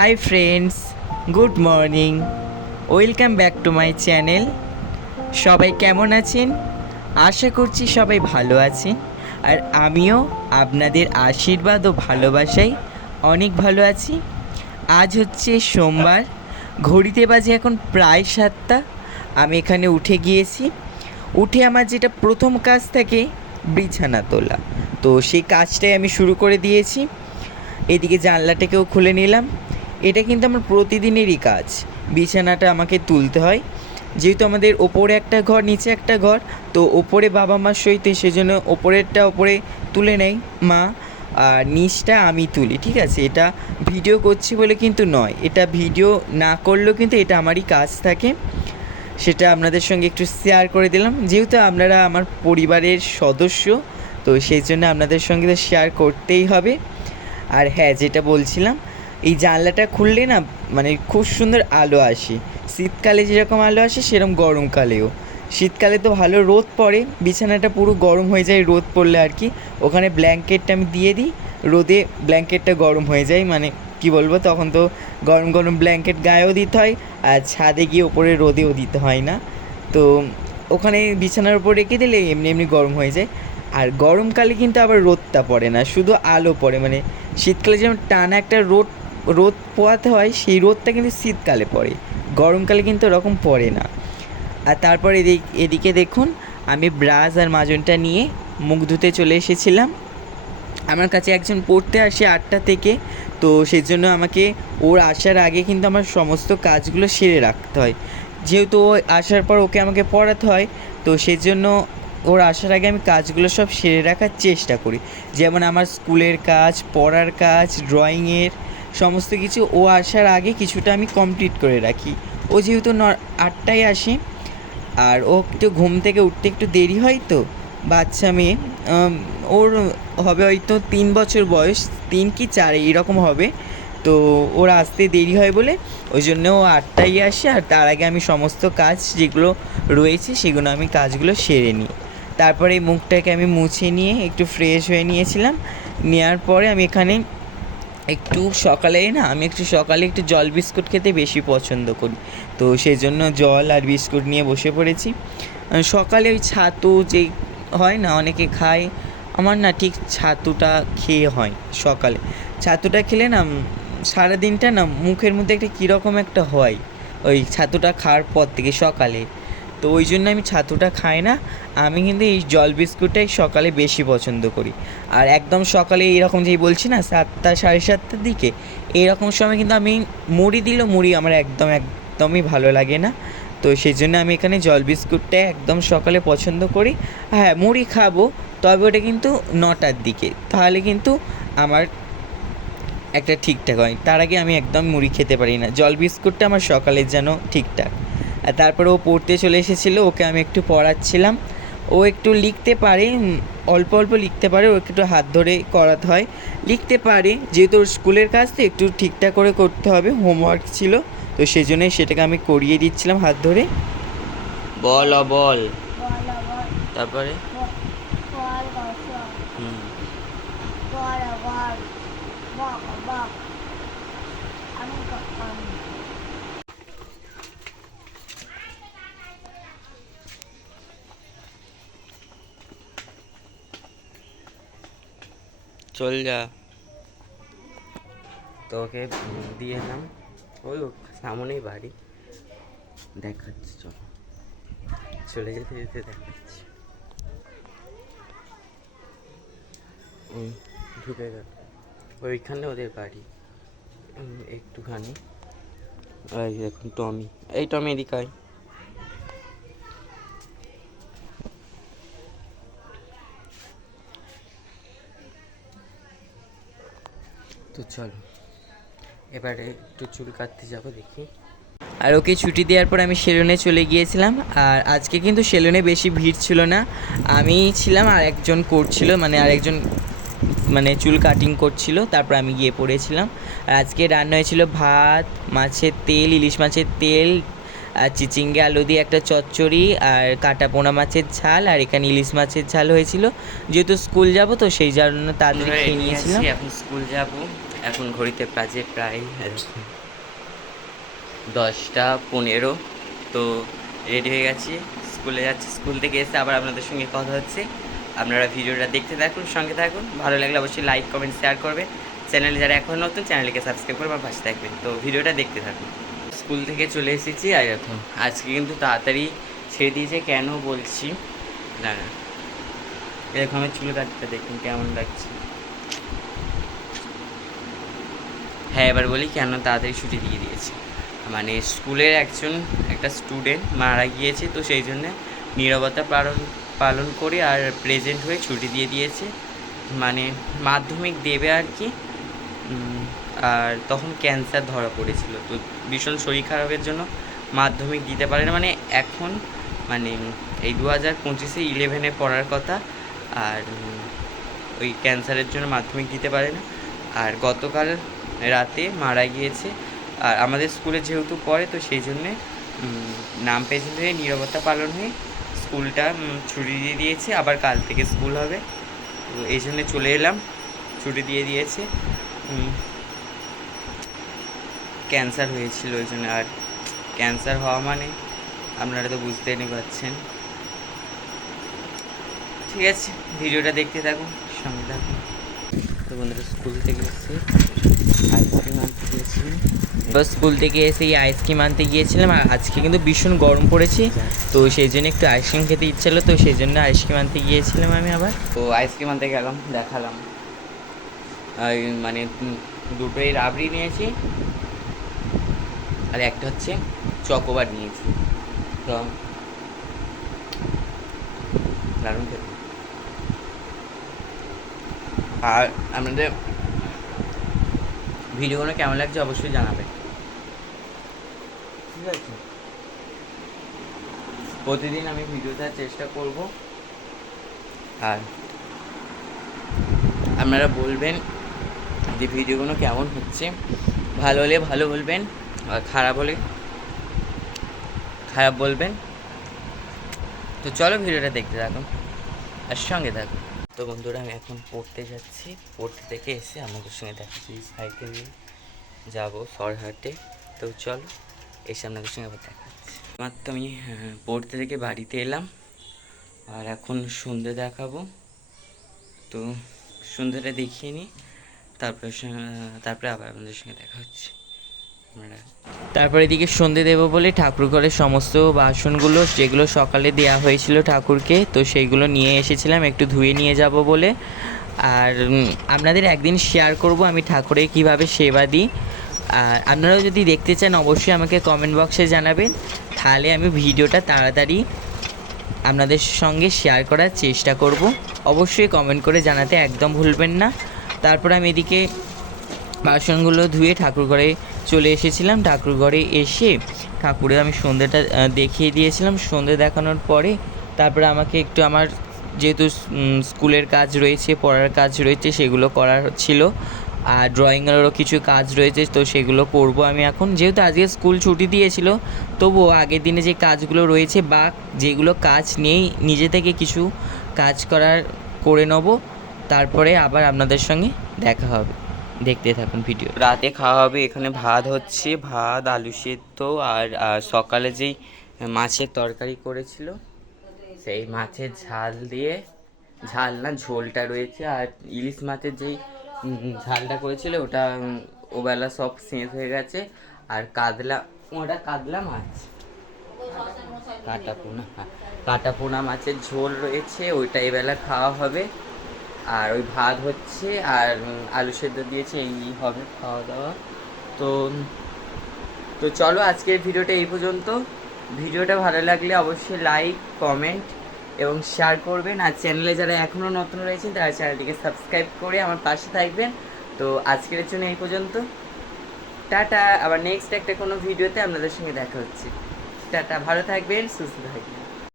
Hi friends good morning welcome back to my channel সবাই কেমন আছেন? আশা করছি সবাই ভালো আছেন। আর আমিও আপনাদের আশীর্বাদ ও ভালোবাসায় অনেক ভালো আছি। আজ হচ্ছে সোমবার, ঘড়িতে বাজে এখন প্রায় সাতটা। আমি এখানে উঠে গিয়েছি। উঠে আমার যেটা প্রথম কাজ থাকে বিছানা তোলা তো সেই কাজটাই আমি শুরু করে দিয়েছি। এদিকে জানলাটাকেও খুলে নিলাম। এটা কিন্তু আমার প্রতিদিনেরই কাজ। বিছানাটা আমাকে তুলতে হয়। যেহেতু আমাদের ওপরে একটা ঘর, নিচে একটা ঘর, তো ওপরে বাবা মার সহিত সেজন্য ওপরেরটা ওপরে তুলে নেয় মা, আর নিচটা আমি তুলি, ঠিক আছে? এটা ভিডিও করছি বলে কিন্তু নয়। এটা ভিডিও না করলেও কিন্তু এটা আমারই কাজ থাকে। সেটা আপনাদের সঙ্গে একটু শেয়ার করে দিলাম। যেহেতু আপনারা আমার পরিবারের সদস্য, তো সেই জন্য আপনাদের সঙ্গে তো শেয়ার করতেই হবে। আর হ্যাঁ যেটা বলছিলাম এই জানলাটা খুললে না মানে খুব সুন্দর আলো আসে। শীতকালে যেরকম আলো আসে, সেরকম গরমকালেও। শীতকালে তো ভালো রোদ পড়ে, বিছানাটা পুরো গরম হয়ে যায় রোদ পড়লে আর কি। ওখানে ব্ল্যাঙ্কেটটা আমি দিয়ে দিই, রোদে ব্ল্যাঙ্কেটটা গরম হয়ে যায় মানে কি বলব, তখন তো গরম গরম ব্ল্যাঙ্কেট গায়েও দিতে হয়, আর ছাদে গিয়ে ওপরে রোদেও দিতে হয় না। তো ওখানে বিছানার উপর রেখে দিলে এমনি এমনি গরম হয়ে যায়। আর গরমকালে কিন্তু আবার রোদটা পড়ে না, শুধু আলো পড়ে। মানে শীতকালে যেমন টানা একটা রোদ রোদ পোয়াতে হয়, সেই রোদটা কিন্তু শীতকালে পড়ে। গরমকালে কিন্তু ওরকম পড়ে না। আর তারপর এদিক, এদিকে দেখুন, আমি ব্রাশ আর মাজনটা নিয়ে মুখ ধুতে চলে এসেছিলাম। আমার কাছে একজন পড়তে আসে আটটা থেকে, তো সেই জন্য আমাকে ওর আসার আগে কিন্তু আমার সমস্ত কাজগুলো সেরে রাখতে হয়। যেহেতু ও আসার পর ওকে আমাকে পড়াতে হয়, তো সেই জন্য ওর আসার আগে আমি কাজগুলো সব সেরে রাখার চেষ্টা করি। যেমন আমার স্কুলের কাজ, পড়ার কাজ, ড্রয়িংয়ের সমস্ত কিছু ও আসার আগে কিছুটা আমি কমপ্লিট করে রাখি। ও যেহেতু ন আটটায় আসে, আর ও একটু ঘুম থেকে উঠতে একটু দেরি হয় তো, বাচ্চা মেয়ে ওর হবে হয়তো তিন বছর বয়স, তিন কি চার এইরকম হবে। তো ওর আসতে দেরি হয় বলে, ওই জন্য ও আটটায় আসে, আর তার আগে আমি সমস্ত কাজ যেগুলো রয়েছে, সেগুলো আমি কাজগুলো সেরে নিই। তারপরে মুখটাকে আমি মুছে নিয়ে একটু ফ্রেশ হয়ে নিয়েছিলাম। নেওয়ার পরে আমি এখানে একটু সকালে না, আমি একটু সকালে একটু জল বিস্কুট খেতে বেশি পছন্দ করি। তো সেই জন্য জল আর বিস্কুট নিয়ে বসে পড়েছি। সকালে ওই ছাতু যে হয় না, অনেকে খায়, আমার না ঠিক ছাতুটা খেয়ে হয় সকালে। ছাতুটা খেলে না সারাদিনটা না মুখের মধ্যে একটা কীরকম একটা হয়, ওই ছাতুটা খাওয়ার পর থেকে সকালে। তো ওই জন্য আমি ছাতুটা খাই না। আমি কিন্তু এই জল বিস্কুটটাই সকালে বেশি পছন্দ করি। আর একদম সকালে এইরকম যেই বলছি না, সাতটা সাড়ে সাতটার দিকে, এইরকম সময় কিন্তু আমি মুড়ি দিলেও মুড়ি আমার একদম, একদমই ভালো লাগে না। তো সেই জন্য আমি এখানে জল বিস্কুটটা একদম সকালে পছন্দ করি। হ্যাঁ মুড়ি খাব, তবে ওটা কিন্তু নটার দিকে। তাহলে কিন্তু আমার একটা ঠিকঠাক হয়। তার আগে আমি একদম মুড়ি খেতে পারি না। জল বিস্কুটটা আমার সকালের যেন ঠিকঠাক। তারপরে ও পড়তে চলে এসেছিল ওকে আমি একটু পড়াচ্ছিলাম। ও একটু লিখতে পারে অল্প অল্প লিখতে পারে ওকে একটু হাত ধরে করাতে হয়। লিখতে পারে যেহেতু ওর স্কুলের কাজ তো একটু ঠিকঠাক করে করতে হবে হোমওয়ার্ক ছিল তো সেই জন্যই সেটাকে আমি করিয়ে দিচ্ছিলাম হাত ধরে। বল বল বল বল তারপরে? বল বল হুম। বল বল বক বক আমি। চল যা। তোকে দিয়ে এলাম। ওই সামনেই বাড়ি। দেখাচ্ছি চল। চলে যেতে যেতে দেখাচ্ছি। ঢুকে গেল। ওইখানে ওদের বাড়ি। একটুখানি। এই দেখুন টমি। এই টমি এদিকে তো চলো এবারে একটু চুল কাটতে যাব দেখি। আর ওকে ছুটি দেওয়ার পর আমি সেলুনে চলে গিয়েছিলাম আর আজকে কিন্তু সেলুনে বেশি ভিড় ছিল না। আমি ছিলাম আর একজন করছিল মানে আরেকজন মানে চুল কাটিং করছিল তারপর আমি গিয়ে পড়েছিলাম। আর আজকে রান্না হয়েছিল ভাত মাছের তেল ইলিশ মাছের তেল আর চিচিঙ্গে আলু দিয়ে একটা চচ্চড়ি আর কাটা পোনা মাছের ঝাল আর এখানে ইলিশ মাছের ঝাল হয়েছিল। যেহেতু স্কুল যাব তো সেই জন্য তাড়াতাড়ি খেয়ে নিয়েছিলাম। এখন স্কুল যাব। এখন ঘড়িতে বাজে প্রায় দশটা পনেরো। তো রেডি হয়ে গেছি। স্কুলে যাচ্ছি। স্কুল থেকে এসে আবার আপনাদের সঙ্গে কথা হচ্ছে। আপনারা ভিডিওটা দেখতে থাকুন সঙ্গে থাকুন। ভালো লাগলে অবশ্যই লাইক কমেন্ট শেয়ার করবে চ্যানেলে যারা এখন নতুন চ্যানেলকে সাবস্ক্রাইব করে আমার পাশে থাকবেন। তো ভিডিওটা দেখতে থাকুন। স্কুল থেকে চলে এসেছি। আর এখন আজকে কিন্তু তাড়াতাড়ি ছেড়ে দিয়েছে। কেন বলছি? না না এরকম চুল কাটতে দেখুন কেমন লাগছে। হ্যাঁ এবার বলি কেন তাড়াতাড়ি ছুটি দিয়ে দিয়েছে। মানে স্কুলের একজন, একটা স্টুডেন্ট মারা গিয়েছে, তো সেই জন্য নীরবতা পালন পালন করে আর প্রেজেন্ট হয়ে ছুটি দিয়ে দিয়েছে। মানে মাধ্যমিক দেবে আর কি আর তখন ক্যান্সার ধরা পড়েছিল। তো ভীষণ শরীর খারাপের জন্য মাধ্যমিক দিতে পারে না। মানে এখন মানে এই দু হাজার পঁচিশে ইলেভেনে পড়ার কথা, আর ওই ক্যান্সারের জন্য মাধ্যমিক দিতে পারে না। আর গতকাল রাতে মারা গিয়েছে। আর আমাদের স্কুলে যেহেতু পড়ে, তো সেই জন্যে নাম প্রেজেন্ট হয়ে নিরবতা পালন হয়ে স্কুলটা ছুটি দিয়ে দিয়েছে। আবার কাল থেকে স্কুল হবে। তো এই জন্যে চলে এলাম। ছুটি দিয়ে দিয়েছে। ক্যান্সার হয়েছিল ওই জন্য। আর ক্যান্সার হওয়া মানে আপনারা তো বুঝতেই পারছেন ঠিক আছে, ভিডিওটা দেখতে থাকুন, সঙ্গে থাকুন। তো বন্ধুরা স্কুল থেকে এসে আইসক্রিম আনতে গিয়েছিলাম এবার স্কুল থেকে এসে এই আইসক্রিম আনতে গিয়েছিলাম আর আজকে কিন্তু ভীষণ গরম পড়েছে। তো সেই জন্য একটু আইসক্রিম খেতে ইচ্ছা হলো তো সেই জন্য আইসক্রিম আনতে গিয়েছিলাম আমি আবার। তো আইসক্রিম আনতে গেলাম দেখালাম। মানে দুটোই রাবড়ি নিয়েছি আর একটা হচ্ছে চকোবার নিয়েছি। তো দারুণ খেতে। আর আপনাদের ভিডিওগুলো কেমন লাগছে অবশ্যই জানাবেন ঠিক আছে। প্রতিদিন আমি ভিডিও দেওয়ার চেষ্টা করব। আর আপনারা বলবেন যে ভিডিওগুলো কেমন হচ্ছে। ভালো হলে ভালো বলবেন আর খারাপ হলে খারাপ বলবেন। তো চলো ভিডিওটা দেখতে থাকুন আর সঙ্গে থাকুন। তো বন্ধুরা, আমি এখন পড়তে যাচ্ছি। পড়তে থেকে এসে আমাদের সঙ্গে দেখাচ্ছি সাইকেল নিয়ে। যাব সরহাটে। তো চলো, এসে আপনাদের সঙ্গে আবার দেখা আমার তো আমি পড়তে থেকে বাড়িতে এলাম। আর এখন সন্ধে দেখাবো। তো সন্ধ্যাটা দেখিয়ে নিই। তারপরে তারপরে আবার আপনাদের সঙ্গে দেখা হচ্ছে। তারপরে এদিকে সন্ধে দেবো বলে ঠাকুর ঘরের সমস্ত বাসনগুলো, যেগুলো সকালে দেওয়া হয়েছিল ঠাকুরকে, তো সেইগুলো নিয়ে এসেছিলাম, একটু ধুয়ে নিয়ে যাব বলে। আর আপনাদের একদিন শেয়ার করব আমি ঠাকুরের কীভাবে সেবা দিই। আর আপনারাও যদি দেখতে চান, অবশ্যই আমাকে কমেন্ট বক্সে জানাবেন। তাহলে আমি ভিডিওটা তাড়াতাড়ি আপনাদের সঙ্গে শেয়ার করার চেষ্টা করব। অবশ্যই কমেন্ট করে জানাতে একদম ভুলবেন না। তারপর আমি এদিকে বাসনগুলো ধুয়ে ঠাকুর ঘরে চলে এসেছিলাম ঠাকুর ঘরে এসে। ঠাকুরের আমি সন্ধ্যেটা দেখিয়ে দিয়েছিলাম। সন্ধ্যে দেখানোর পরে তারপরে আমাকে একটু আমার যেহেতু স্কুলের কাজ রয়েছে, পড়ার কাজ রয়েছে, সেগুলো করার ছিল। আর ড্রয়িংয়েরও কিছু কাজ রয়েছে, তো সেগুলো করব আমি এখন। যেহেতু আজকে স্কুল ছুটি দিয়েছিল, তবুও আগের দিনে যে কাজগুলো রয়েছে বা যেগুলো কাজ নেই নিজে থেকে কিছু কাজ করার করে নেব। তারপরে আবার আপনাদের সঙ্গে দেখা হবে। দেখতে থাকুন ভিডিও। রাতে খাওয়া হবে, এখানে ভাত হচ্ছে, ভাত, আলু সেদ্ধ আর সকালে যেই মাছের তরকারি করেছিল, সেই মাছের ঝাল দিয়ে, ঝাল না, ঝোলটা রয়েছে আর ইলিশ মাছের যেই ঝালটা করেছিল, ওটা ওবেলা সব শেষ হয়ে গেছে আর কাতলা, ওটা কাতলা মাছ। কাটা পোনা হ্যাঁ কাটা পোনা মাছের ঝোল রয়েছে, ওইটা এবেলা খাওয়া হবে। আর ওই ভাত হচ্ছে, আর আলু সেদ্ধ দিয়েছে, এই হবে খাওয়া দাওয়া। তো তো চলো আজকের ভিডিওটা এই পর্যন্ত। ভিডিওটা ভালো লাগলে অবশ্যই লাইক কমেন্ট এবং শেয়ার করবেন। আর চ্যানেলে যারা এখনও নতুন রয়েছেন, তারা চ্যানেলটিকে সাবস্ক্রাইব করে আমার পাশে থাকবেন। তো আজকের জন্য এই পর্যন্ত। টাটা। আবার নেক্সট একটা কোনো ভিডিওতে আপনাদের সঙ্গে দেখা হচ্ছে। টাটা। ভালো থাকবেন, সুস্থ থাকবেন।